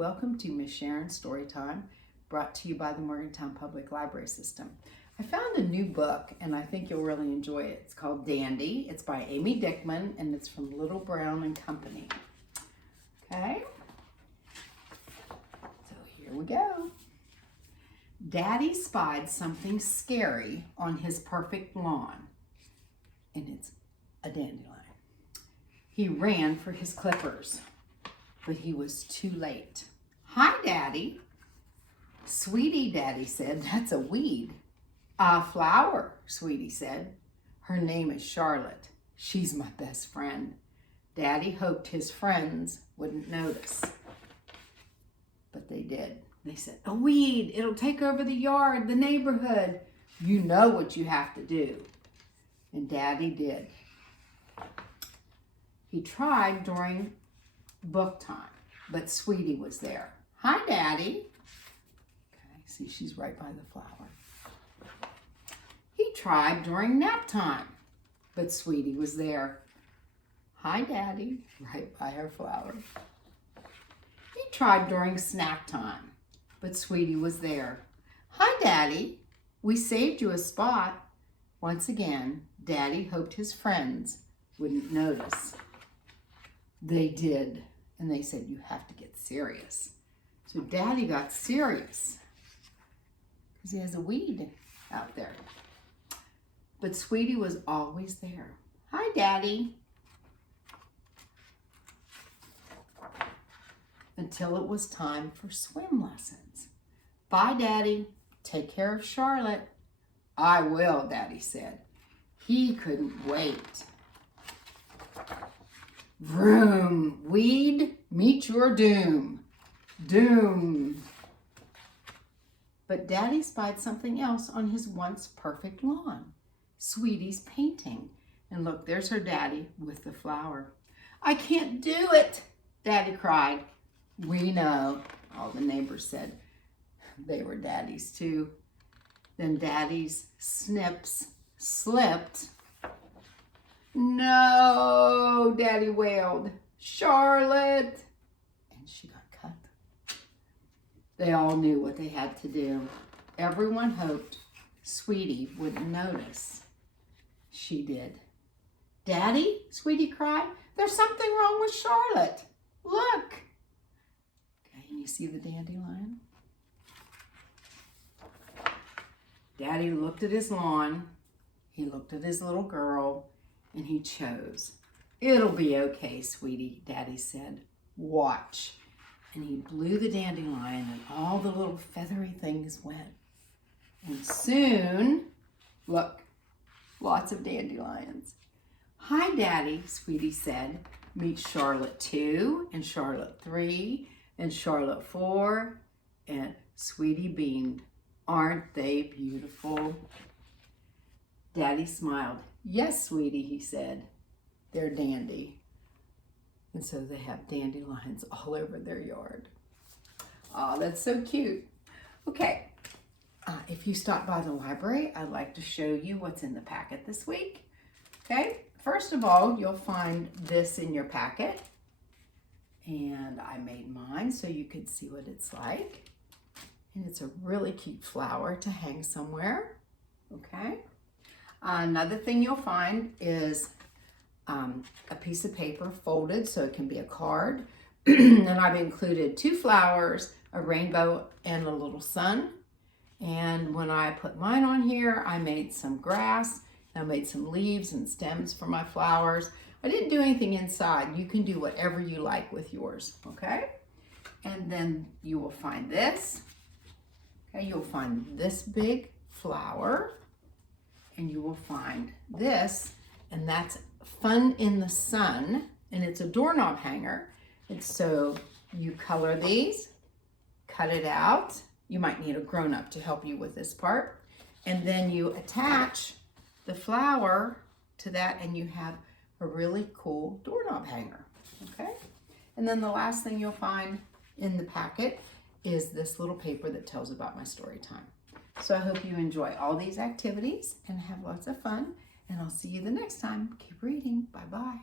Welcome to Miss Sharon's Storytime, brought to you by the Morgantown Public Library System. I found a new book and I think you'll really enjoy it. It's called Dandy. It's by Ame Dyckman and it's from Little Brown and Company. Okay, so here we go. Daddy spied something scary on his perfect lawn, and it's a dandelion. He ran for his clippers, but he was too late. "Hi, Daddy." "Sweetie," Daddy said, "that's a weed." "A flower," Sweetie said. "Her name is Charlotte. She's my best friend." Daddy hoped his friends wouldn't notice, but they did. They said, "A weed, it'll take over the yard, the neighborhood. You know what you have to do." And Daddy did. He tried during book time, but Sweetie was there. "Hi, Daddy." Okay, see, she's right by the flower. He tried during nap time, but Sweetie was there. "Hi, Daddy," right by her flower. He tried during snack time, but Sweetie was there. "Hi, Daddy, we saved you a spot." Once again, Daddy hoped his friends wouldn't notice. They did, and they said, "You have to get serious." So Daddy got serious because he has a weed out there. But Sweetie was always there. "Hi, Daddy." Until it was time for swim lessons. "Bye, Daddy. Take care of Charlotte." "I will," Daddy said. He couldn't wait. Vroom, weed, meet your doom. Doom. But Daddy spied something else on his once perfect lawn. Sweetie's painting. And look, there's her daddy with the flower. "I can't do it," Daddy cried. "We know," all the neighbors said. They were Daddy's too. Then Daddy's snips slipped. "No," Daddy wailed. "Charlotte!" And she got cut. They all knew what they had to do. Everyone hoped Sweetie wouldn't notice. She did. "Daddy," Sweetie cried, "there's something wrong with Charlotte. Look." Okay, you see the dandelion? Daddy looked at his lawn. He looked at his little girl. And he chose. "It'll be okay, Sweetie," Daddy said. "Watch." And he blew the dandelion and all the little feathery things went. And soon, look, lots of dandelions. "Hi, Daddy," Sweetie said. "Meet Charlotte 2 and Charlotte 3 and Charlotte 4. And Sweetie beamed. "Aren't they beautiful?" Daddy smiled. "Yes, Sweetie," he said. "They're dandy." And so they have dandelions all over their yard. Oh, that's so cute. Okay, if you stop by the library, I'd like to show you what's in the packet this week. Okay, first of all, you'll find this in your packet. And I made mine so you could see what it's like. And it's a really cute flower to hang somewhere. Okay. Another thing you'll find is a piece of paper folded so it can be a card. And I've included 2 flowers, a rainbow, and a little sun. And when I put mine on here, I made some grass. I made some leaves and stems for my flowers. I didn't do anything inside. You can do whatever you like with yours, okay? And then you will find this. Okay, you'll find this big flower. And you will find this, and that's Fun in the Sun, and it's a doorknob hanger. And so you color these, cut it out. You might need a grown-up to help you with this part. And then you attach the flower to that, and you have a really cool doorknob hanger, okay? And then the last thing you'll find in the packet is this little paper that tells about my story time. So I hope you enjoy all these activities and have lots of fun. And I'll see you the next time. Keep reading. Bye-bye.